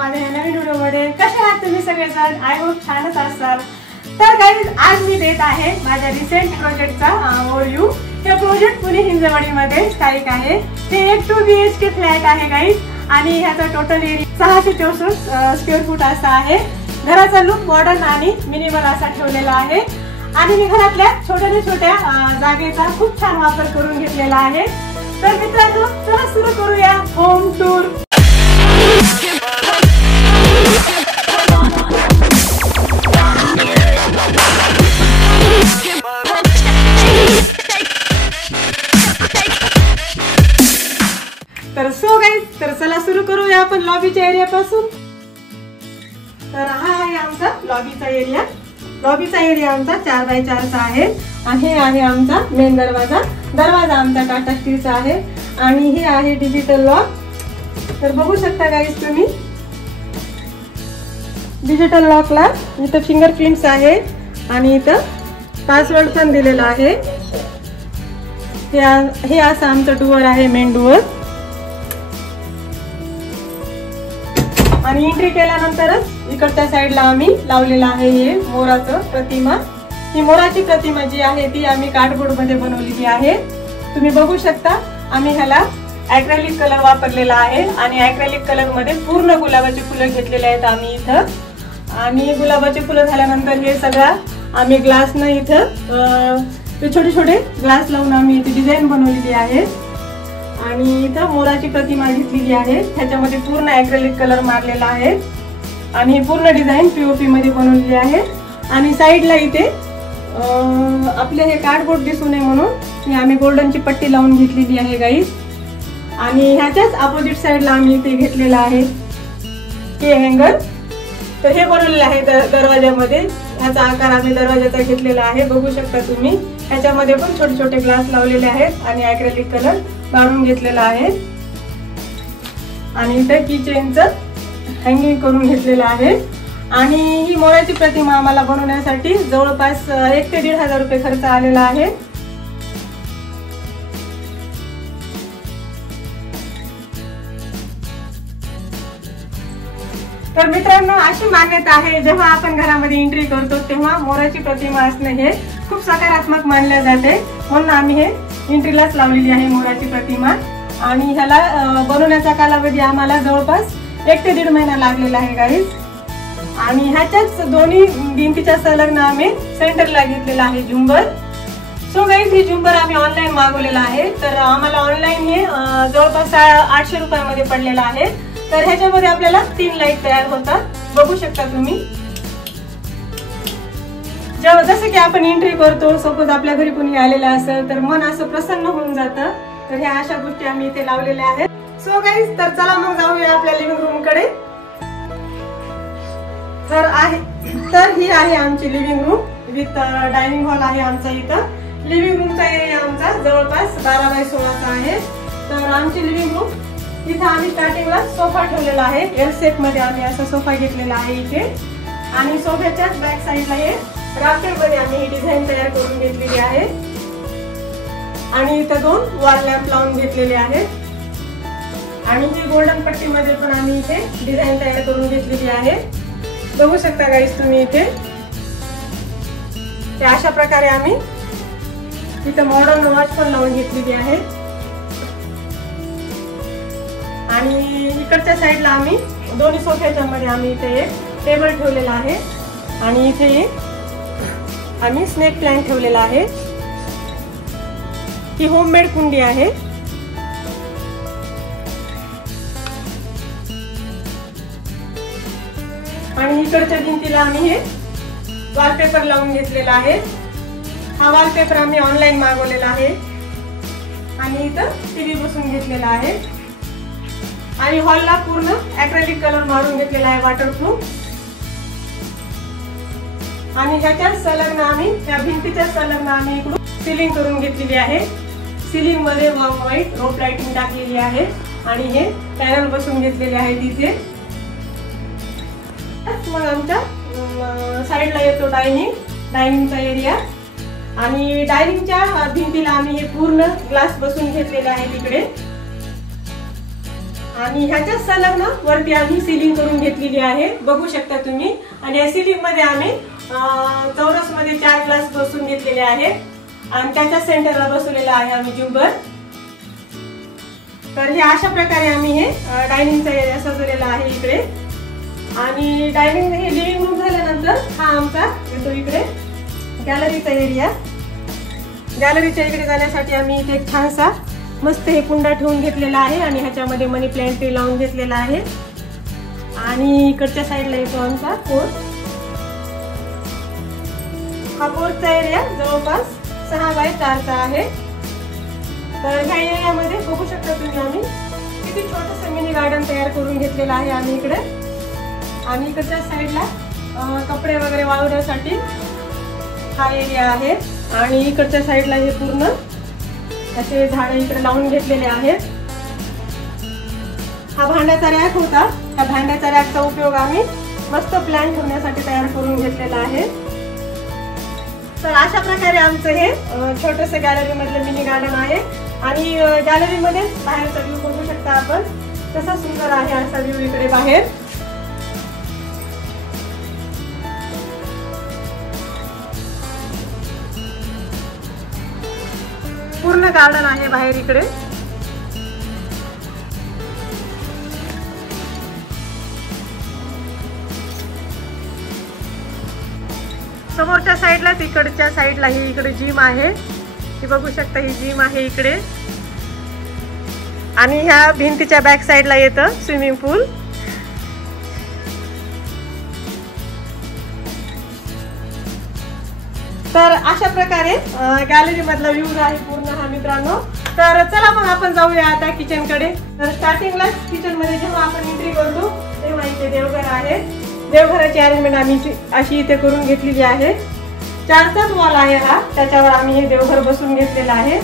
माझ्या नवीन व्हिडिओमध्ये. कसे आहात तुम्ही सगळेजण? आय होप छानच असाल. तर गाईज आज मी देत आहे माझ्या रिसेंट प्रोजेक्टचा ओव्हरव्ह्यू. हे प्रोजेक्ट पुणे हिंजवडीमध्ये स्थायिक आहे. हे एक 2 BHK फ्लॅट आहे गाईज आणि ह्याचा टोटल एरिया 664 स्क्वेअर फूट असा आहे. घराचा लुक मॉडर्न आणि मिनिमल असा ठेवलेला आहे आणि मी घरातल्या छोट्या जागेचा खूप छान वापर करून घेतलेला आहे. तर मित्रांनो चला सुरू करूया होम टूर. तर सो गाईज, तर चला सुरू करूया आपण लॉबीच्या एरिया पासून. तर हा आहे आमचा लॉबीचा एरिया. लॉबीचा एरिया आमचा 4x4 चा आहे आणि हे आहे आमचा मेन दरवाजा. दरवाजा आमचा टाटा स्टीलचा आहे आणि हे आहे डिजिटल लॉक. तर बघू शकता गाईज तुम्ही डिजिटल लॉकला इथं फिंगरप्रिंट्स आहे आणि इथं पासवर्ड पण दिलेला आहे. हे असं आमचं डुअर आहे, मेन डुअर. आणि एंट्री केल्यानंतरच इकडच्या साईडला आम्ही लावलेला आहे हे मोराचं प्रतिमा. ही मोराची प्रतिमा जी आहे ती आम्ही कार्डबोर्ड मध्ये बनवलेली आहे. तुम्ही बघू शकता आम्ही ह्याला ॲक्रेलिक कलर वापरलेला आहे आणि ॲक्रेलिक कलर मध्ये पूर्ण गुलाबाची फुलं घेतलेले आहेत आम्ही इथं. आणि गुलाबाची फुलं झाल्यानंतर हे सगळं आम्ही ग्लासनं इथं छोटे ग्लास लावून आम्ही इथे डिझाईन बनवलेली आहे. आणि इथं मोराची प्रतिमा घेतलेली आहे. त्याच्यामध्ये पूर्ण ॲक्रेलिक कलर मारलेला आहे आणि ही पूर्ण डिझाईन POP मध्ये बनवलेली आहे. आणि साईडला इथे आपले हे कार्डबोर्ड दिसू नये म्हणून आम्ही गोल्डनची पट्टी लावून घेतलेली आहे गाईज. आणि ह्याच्याच अपोजिट साईडला आम्ही इथे घेतलेला आहे के हँगर. तर हे बनवलेलं आहे दरवाजामध्ये. ह्याचा आकार आम्ही दरवाजाचा घेतलेला आहे, बघू शकता तुम्ही. ह्याच्यामध्ये पण छोटे ग्लास लावलेले आहेत आणि ॲक्रेलिक कलर मारून घेतलेला आहे. आणि इथे की चेनचं हँगिंग करून घेतलेलं आहे. आणि ही मोराची प्रतिमा आम्हाला बनवण्यासाठी जवळपास 1 ते 1,500 रुपये खर्च आलेला आहे. तर मित्रांनो अशी मान्यता आहे जेव्हा आपण घरामध्ये एंट्री करतो तेव्हा मोराची प्रतिमा असणं हे खूप सकारात्मक मानले जाते. म्हणून आम्ही हे एंट्रीलाच लावलेली आहे मोराची प्रतिमा. आणि ह्याला बनवण्याचा कालावधी आम्हाला जवळपास 1 ते 1.5 महिना लागलेला आहे गाईज. आणि ह्याच्याच दोन्ही भिंतीच्या संलग्न आम्ही सेंटरला घेतलेला आहे झुंबर. सो गाईज ही झुंबर आम्ही ऑनलाईन मागवलेला आहे. तर आम्हाला ऑनलाईन हे जवळपास 800 रुपयामध्ये पडलेला आहे. तर ह्याच्यामध्ये आपल्याला 3 लाईट तयार होतात, बघू शकता तुम्ही. जेव्हा जसं की आपण एंट्री करतो, सपोज आपल्या घरी कोणी आलेलं असेल तर मन असं प्रसन्न होऊन जातं. तर ह्या अशा गोष्टी आम्ही इथे लावलेल्या आहेत. सो गाईज, तर चला मग जाऊया आपल्या लिव्हिंग रूम कडे. तर ही आहे आमची living room with dining hall आहे आमचा. इथं लिव्हिंग रूमचा एरिया आमचा जवळपास 12x16 आहे. तर आमची लिव्हिंग रूम इथे आम्ही स्टार्टिंगला सोफा ठेवलेला आहे. L शेप मध्ये आम्ही असा सोफा घेतलेला आहे इथे. आणि सोफ्याच्याच बॅक साईडला हे राफ्टर मध्ये आम्ही ही डिझाईन तयार करून घेतलेली आहे. आणि इथं 2 वॉल लॅम्प लावून घेतलेले आहेत. आणि ही गोल्डन पट्टी मध्ये पण आम्ही इथे डिझाईन तयार करून घेतलेली आहे, बघू शकता गाईज तुम्ही इथे. अशा प्रकारे आम्ही इथं मॉडर्न वॉच पण लावून घेतलेली आहे. आणि इकडच्या साईडला आम्ही दोन्ही सोफ्याच्या मध्ये आम्ही इथे एक टेबल ठेवलेला आहे. आणि इथे आम्ही स्नेक प्लांट ठेवलेला आहे. ही होममेड कुंडी आहे. आणि इकडच्या भिंतीला आम्ही हे वॉलपेपर लावून घेतलेला आहे. हा वॉलपेपर आम्ही ऑनलाईन मागवलेला आहे. आणि इथं टीव्ही बसून घेतलेला आहे. आणि हॉलला पूर्ण ॲक्रेलिक कलर मारून घेतलेला आहे, वॉटरप्रूफ. आणि ह्याच्या संलग्न आम्ही त्या भिंतीच्या संलग्न आम्ही इकडून सिलिंग करून घेतलेली आहे. सिलिंग मध्ये वॉर्म व्हाईट रोप लाइटिंग टाकलेली आहे. आणि हे पॅनल बसून घेतलेले आहे तिथे. मग आमच्या साईडला येतो डायनिंगचा एरिया. आणि डायनिंगच्या भिंतीला आम्ही हे पूर्ण ग्लास बसून घेतलेले आहे तिकडे. आणि ह्याच्या संलग्न वरती आम्ही सिलिंग करून घेतलेली आहे, बघू शकता तुम्ही. आणि या सिलिंग मध्ये आम्ही चौरस मध्ये 4 ग्लास बसवून घेतलेले आहेत आणि त्याच्या सेंटरला बसवलेला आहे आम्ही जुंबर. तर हे अशा प्रकारे आम्ही हे डायनिंगचा एरिया सजवलेला आहे इकडे. आणि डायनिंग हे लिव्हिंग रूम झाल्यानंतर हा आमचा येतो इकडे गॅलरीचा एरिया. गॅलरीच्या इकडे जाण्यासाठी आम्ही इथे एक छानसा मस्त हे कुंडा ठेवून घेतलेला आहे आणि ह्याच्यामध्ये मनी प्लांट ट्री लावून घेतलेला आहे. आणि इकडच्या साईडला येतो आमचा पोर्च. हा पोर्चचा एरिया जवळपास 6 बाय 4 चा आहे. तर ह्या एरियामध्ये बघू शकता तुम्ही आम्ही किती छोटंसं मिनी गार्डन तयार करून घेतलेलं आहे आम्ही इकडे. आणि इकडच्या साईडला कपडे वगैरे वाळवण्यासाठी हा एरिया आहे. आणि इकडच्या साईडला हे पूर्ण असे झाडं इकडे लावून घेतलेले आहेत. हा भांड्याचा रॅक होता, त्या भांड्याचा रॅकचा उपयोग आम्ही मस्त प्लांट ठेवण्यासाठी तयार करून घेतलेला आहे. तर अशा प्रकारे आमचं हे छोटंसं गॅलरी मधलं मिनी गार्डन आहे. आणि गॅलरी मध्ये बाहेरचा व्ह्यू बघू शकता आपण, कसा सुंदर आहे असा व्ह्यू इकडे बाहेर. पूर्ण गार्डन आहे बाहेर इकडे. समोरच्या साईडला तिकडच्या साईडला ही इकडे जिम आहे, ही बघू शकता, ही जिम आहे इकडे. आणि ह्या भिंतीच्या बॅक साईडला येतं स्विमिंग पूल. तर अशा प्रकारे गॅलरी मधला व्ह्यू आहे पूर्ण हा मित्रांनो. तर चला मग आपण जाऊया आता किचन कडे. तर स्टार्टिंगला किचन मध्ये जेव्हा आपण एंट्री करतो तेव्हा इथे देवघर आहे. देवघराची अरेंजमेंट आम्ही अशी इथे करून घेतलेली आहे. 4चाच वॉल आहे हा, त्याच्यावर आम्ही हे देवघर बसून घेतलेलं आहे,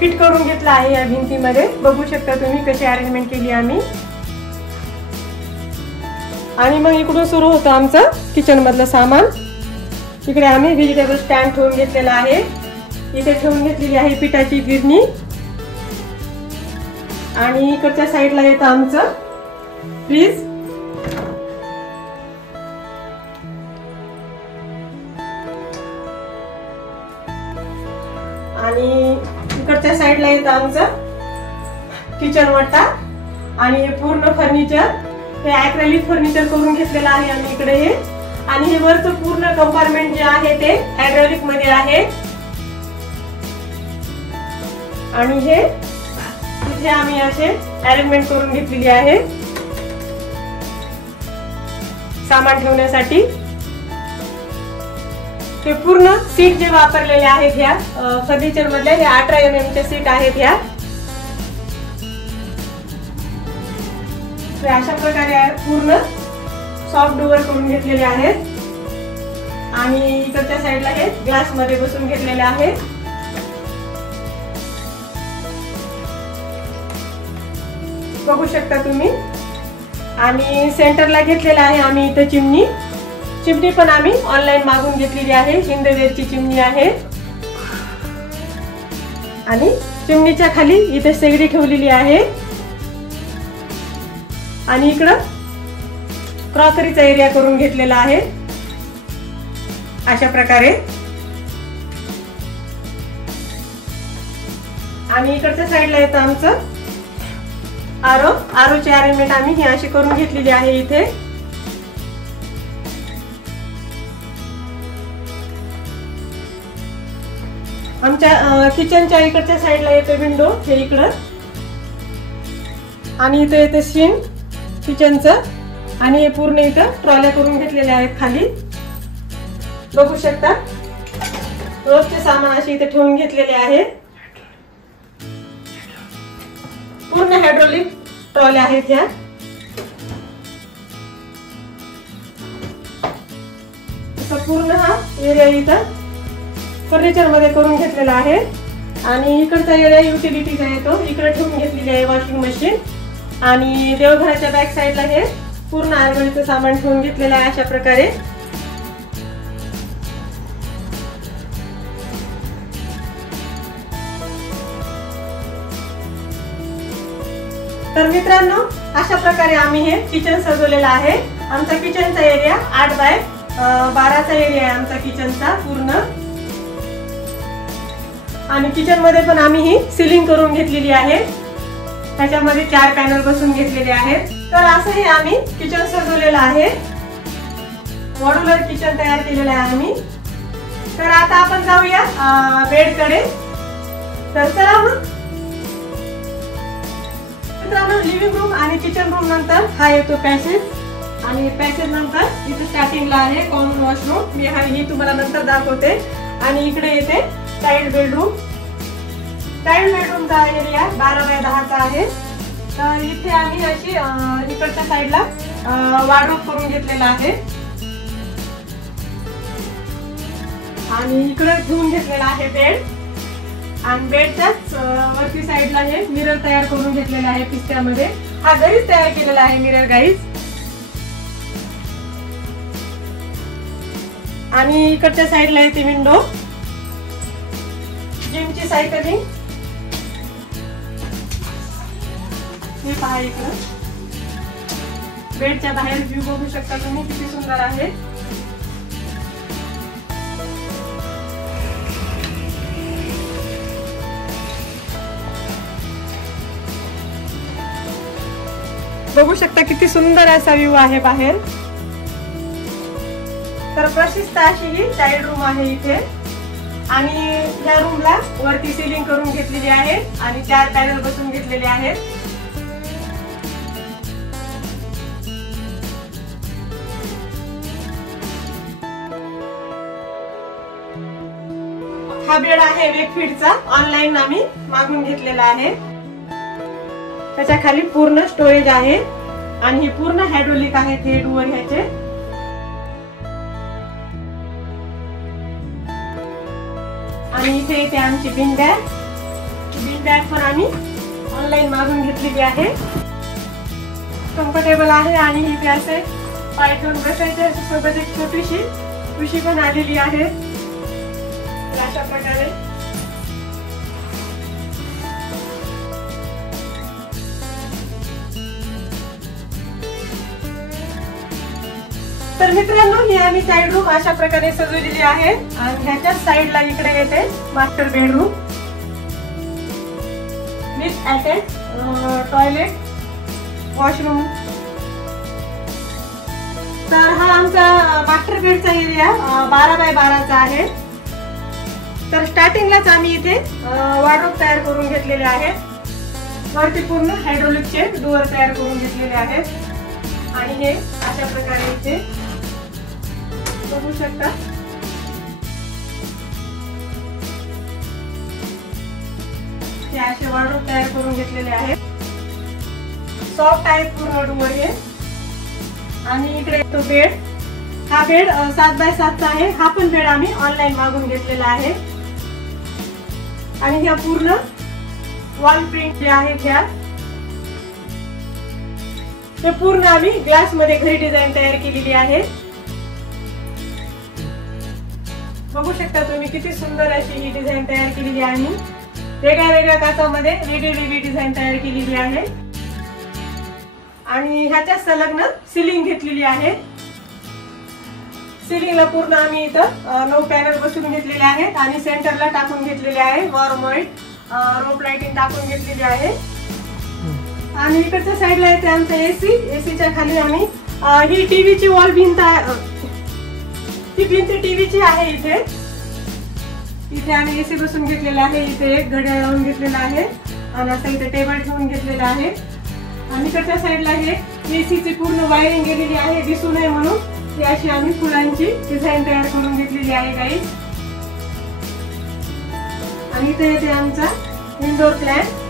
फिट करून घेतलं आहे या भिंतीमध्ये. बघू शकता तुम्ही कशी अरेंजमेंट केली आम्ही. आणि मग इकडून सुरू होतं आमचं किचन मधलं सामान. इकडे आम्ही व्हेजिटेबल स्टँड ठेवून घेतलेला आहे. इथे ठेवून घेतलेली आहे पिठाची गिरणी. आणि इकडच्या साईडला येतं आमचं फ्रीज. आणि इकडच्या साईडला येतं आमचं किचन वट्टा. आणि पूर्ण फर्निचर हे ॲक्रेलिक फर्निचर करून घेतलेलं आहे आम्ही इकडे हे. आणि हे वरचं पूर्ण कंपार्टमेंट जे आहे ते हायड्रॉलिक मध्ये आहे. आणि हे इथे आम्ही असे अरेंजमेंट करून घेतलेली आहे सामान ठेवण्यासाठी. हे पूर्ण सीट जे वापरलेले आहेत ह्या फर्निचर मधले हे 18 mm चे सीट आहेत ह्या. अशा प्रकारे पूर्ण सॉफ्ट डोअर करून घेतलेले आहेत. आणि इकडच्या साईडला हे ग्लास मध्ये बसून घेतलेले आहेत. बघू शकता तुम्ही. आणि सेंटरला घेतलेला आहे आम्ही इथे चिमणी. चिमणी पण आम्ही ऑनलाईन मागून घेतलेली आहे, हिंदवेरची चिमणी आहे. आणि चिमणीच्या खाली इथे शेगडी ठेवलेली आहे. आणि इकडं क्रॉकरीचा एरिया करून घेतलेला आहे अशा प्रकारे. आणि इकडच्या साईडला येतं आमचं आरोची अरेंजमेंट आम्ही ही अशी करून घेतलेली आहे इथे. आमच्या किचनच्या इकडच्या साईडला येते विंडो हे इकडं. आणि इथे येते सीन किचनचं. आणि हे पूर्ण इथं ट्रॉल्या करून घेतलेले आहेत खाली, बघू शकता. रोजचे सामान असे इथे ठेवून घेतलेले आहे. पूर्ण हायड्रॉलिक ट्रॉल्या आहेत ह्या. पूर्ण हा एरिया इथं फर्निचर मध्ये करून घेतलेला आहे. आणि इकडचा एरिया युटिलिटीचा येतो, इकडे ठेवून घेतलेली आहे वॉशिंग मशीन. आणि देवघराच्या बॅक साईडला हे पूर्ण आरबळीचं सामान ठेवून घेतलेलं आहे अशा प्रकारे. तर मित्रांनो, अशा प्रकारे आम्ही हे किचन सजवलेलं आहे. आमचा किचनचा एरिया 8 बाय 12चा एरिया आहे आमचा किचनचा पूर्ण. आणि किचन मध्ये पण आम्ही ही सिलिंग करून घेतलेली आहे. त्याच्यामध्ये 4 पॅनल बसून घेतलेले आहेत. तर असं हे आम्ही किचन सजवलेलं आहे. मॉड्युलर किचन तयार केलेलं आहे आम्ही. तर आता आपण जाऊया बेड कडे. तर चला मग मित्रांनो, लिव्हिंग रूम आणि किचन रूम नंतर हा येतो पॅसेज. आणि पॅसेज नंतर इथे स्टार्टिंगला आहे कॉमन वॉशरूम. मी ही तुम्हाला नंतर दाखवते. आणि इकडे येते चाइल्ड बेडरूम. चाइल्ड बेडरूमचा एरिया 12 बाय 10चा आहे. तर इथे आम्ही अशी इकडच्या साईडला वार्डरोब करून घेतलेला आहे. आणि इकडे ठेवून घेतलेला आहे बेड. आणि बेडच्याच वरती साईडला हे मिरर तयार करून घेतलेला आहे पिस्त्यामध्ये. हा घरीच तयार केलेला आहे मिरर गाईज. आणि इकडच्या साईडला येते विंडो. जिमची सायकलिंग हे पहा. इकडं बेडच्या बाहेर व्ह्यू बघू शकता तुम्ही किती सुंदर आहे. बघू शकता किती सुंदर असा व्ह्यू आहे बाहेर. तर प्रशस्त अशी ही चाइल्ड रूम आहे इथे. आणि या रूमला वरती सिलिंग करून घेतलेली आहे आणि 4 पॅनल बसून घेतलेले आहेत. हा बेड आहे वेकफील्डचा. ऑनलाईन आम्ही मागून घेतलेला आहे. त्याच्या खाली पूर्ण स्टोरेज आहे. आणि ही पूर्ण हायड्रोलिक आहे हे डुअर ह्याचे. आणि इथे येते आमची बिन बॅग. बिन बॅग पण आम्ही ऑनलाईन मागून घेतलेली आहे. कम्फर्टेबल आहे. आणि इथे असे पाय ठेवून बसायचे. सोबत एक छोटीशी उशी पण आलेली आहे. अशा प्रकारे तर मित्रांनो, ही आम्ही चाइल्ड रूम अशा प्रकारे सजवलेली आहे. आणि ह्याच्याच साईडला इकडे येते master bedroom with attach toilet washroom. तर हा आमचा मास्टर बेडचा एरिया 12 बाय 12चा आहे. तर स्टार्टिंगलाच आम्ही इथे वार्डरोब तयार करून घेतलेले आहेत. वरती पूर्ण हायड्रोलिकचे डोअर तयार करून घेतलेले आहेत. आणि हे अशा प्रकारे इथे बघू शकता. हे असे वार्डरोब तयार करून घेतलेले आहेत. सॉफ्ट आहे पूर्ण डोअर हे. आणि इकडे तो बेड. हा बेड 7 बाय 7चा आहे. हा पण बेड आम्ही ऑनलाईन मागून घेतलेला आहे. आणि ह्या पूर्ण वॉल प्रिंट जे आहे ह्या ते पूर्ण आम्ही ग्लास मध्ये घरी डिझाईन तयार केलेली आहे. बघू शकता तुम्ही किती सुंदर अशी ही डिझाईन तयार केलेली आहे. वेगळ्या वेगळ्या काचामध्ये वेगळी डिझाईन तयार केलेली आहे. आणि ह्याच्या संलग्न सिलिंग घेतलेली आहे. सिलिंगला पूर्ण आम्ही इथं 9 पॅनल बसवून घेतलेले आहेत. आणि सेंटरला टाकून घेतलेले आहे वॉर्म व्हाईट रोप लाइटिंग टाकून घेतलेली आहे. आणि इकडच्या साईडला येते आमचा एसी. एसीच्या खाली आम्ही ही टीव्हीची वॉल भिंत आहे. ती भिंत टीव्हीची आहे. इथे आम्ही एसी बसून घेतलेला आहे. इथे एक घड्याळ लावून घेतलेला आहे. आणि असं इथे टेबल ठेवून घेतलेला आहे. आणि इकडच्या साईडला हे एसीची पूर्ण वायरिंग गेलेली आहे दिसू नये म्हणून. ही अशी आम्ही फुलांची डिझाईन तयार करून घेतलेली आहे गाईज. आणि इथे येते आमचा इंडोर प्लांट.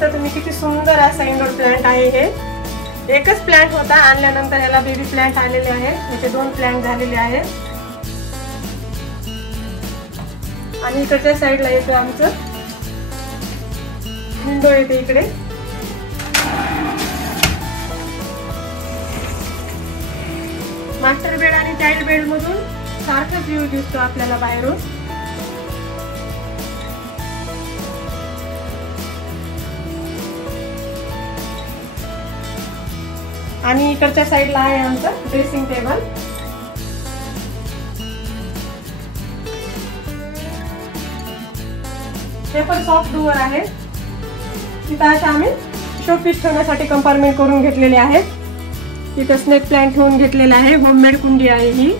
तर तुम्ही किती सुंदर असा इंडोर प्लांट आहे. हे एकच प्लांट होता. आणल्यानंतर याला बेबी प्लांट आलेले आहेत. इथे 2 प्लांट झालेले आहेत. आणि इकडच्या साईडला येते आमचं विंडो येते इकडे. मास्टर बेड आणि चाइल्ड बेड मधून सारखाच व्ह्यू दिसतो आपल्याला बाहेरून. आणि इकडच्या साईडला आहे आमचं ड्रेसिंग टेबल. हे पण सॉफ्ट डोअर आहे. तिथं अशा आम्ही शोपीस ठेवण्यासाठी कंपार्टमेंट करून घेतलेले आहेत. तिथं स्नेक प्लांट ठेवून घेतलेला आहे. होममेड कुंडी आहे ही.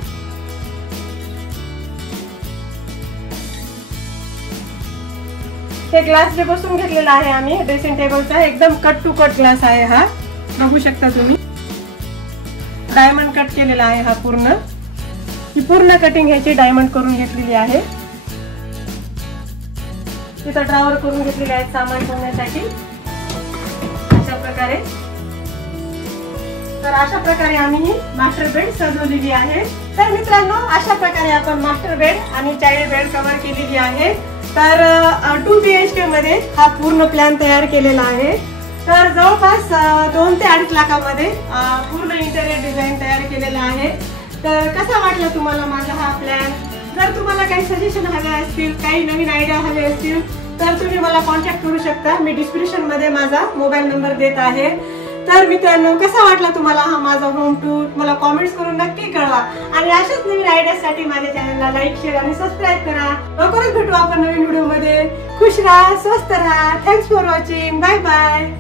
हे ग्लास जे बसून घेतलेला आहे आम्ही ड्रेसिंग टेबलचा, एकदम कट टू कट ग्लास आहे हा. बघू शकता तुम्ही, डायमंड कट केलेला आहे हा पूर्ण. ही पूर्ण कटिंग ह्याची डायमंड करून घेतलेली आहे. तिथं ड्रॉवर करून घेतलेले आहेत सामान ठेवण्यासाठी अशा प्रकारे. तर अशा प्रकारे आम्ही ही मास्टर बेड सजवलेली आहे. तर मित्रांनो, अशा प्रकारे आपण मास्टर बेड आणि चाइल्ड बेड कव्हर केलेली आहे. तर 2 BHK मध्ये हा पूर्ण प्लॅन तयार केलेला आहे. तर जवळपास 2 ते 2.5 लाखामध्ये पूर्ण इंटेरियर डिझाईन तयार केलेला आहे. तर कसा वाटला तुम्हाला माझा हा प्लॅन? जर तुम्हाला काही सजेशन हवे असतील, काही नवीन आयडिया हवे असतील तर तुम्ही मला कॉन्टॅक्ट करू शकता. मी डिस्क्रिप्शन मध्ये माझा मोबाईल नंबर देत आहे. तर मित्रांनो, कसा वाटला तुम्हाला हा माझा होम टूर? मला कॉमेंट्स करून नक्की कळवा. आणि अशाच नवीन आयडियासाठी माझ्या चॅनलला लाईक, शेअर आणि सबस्क्राईब करा. लवकरच भेटू आपण नवीन व्हिडिओ मध्ये. खुश राहा, स्वस्त राहा. Thanks for watching. Bye bye.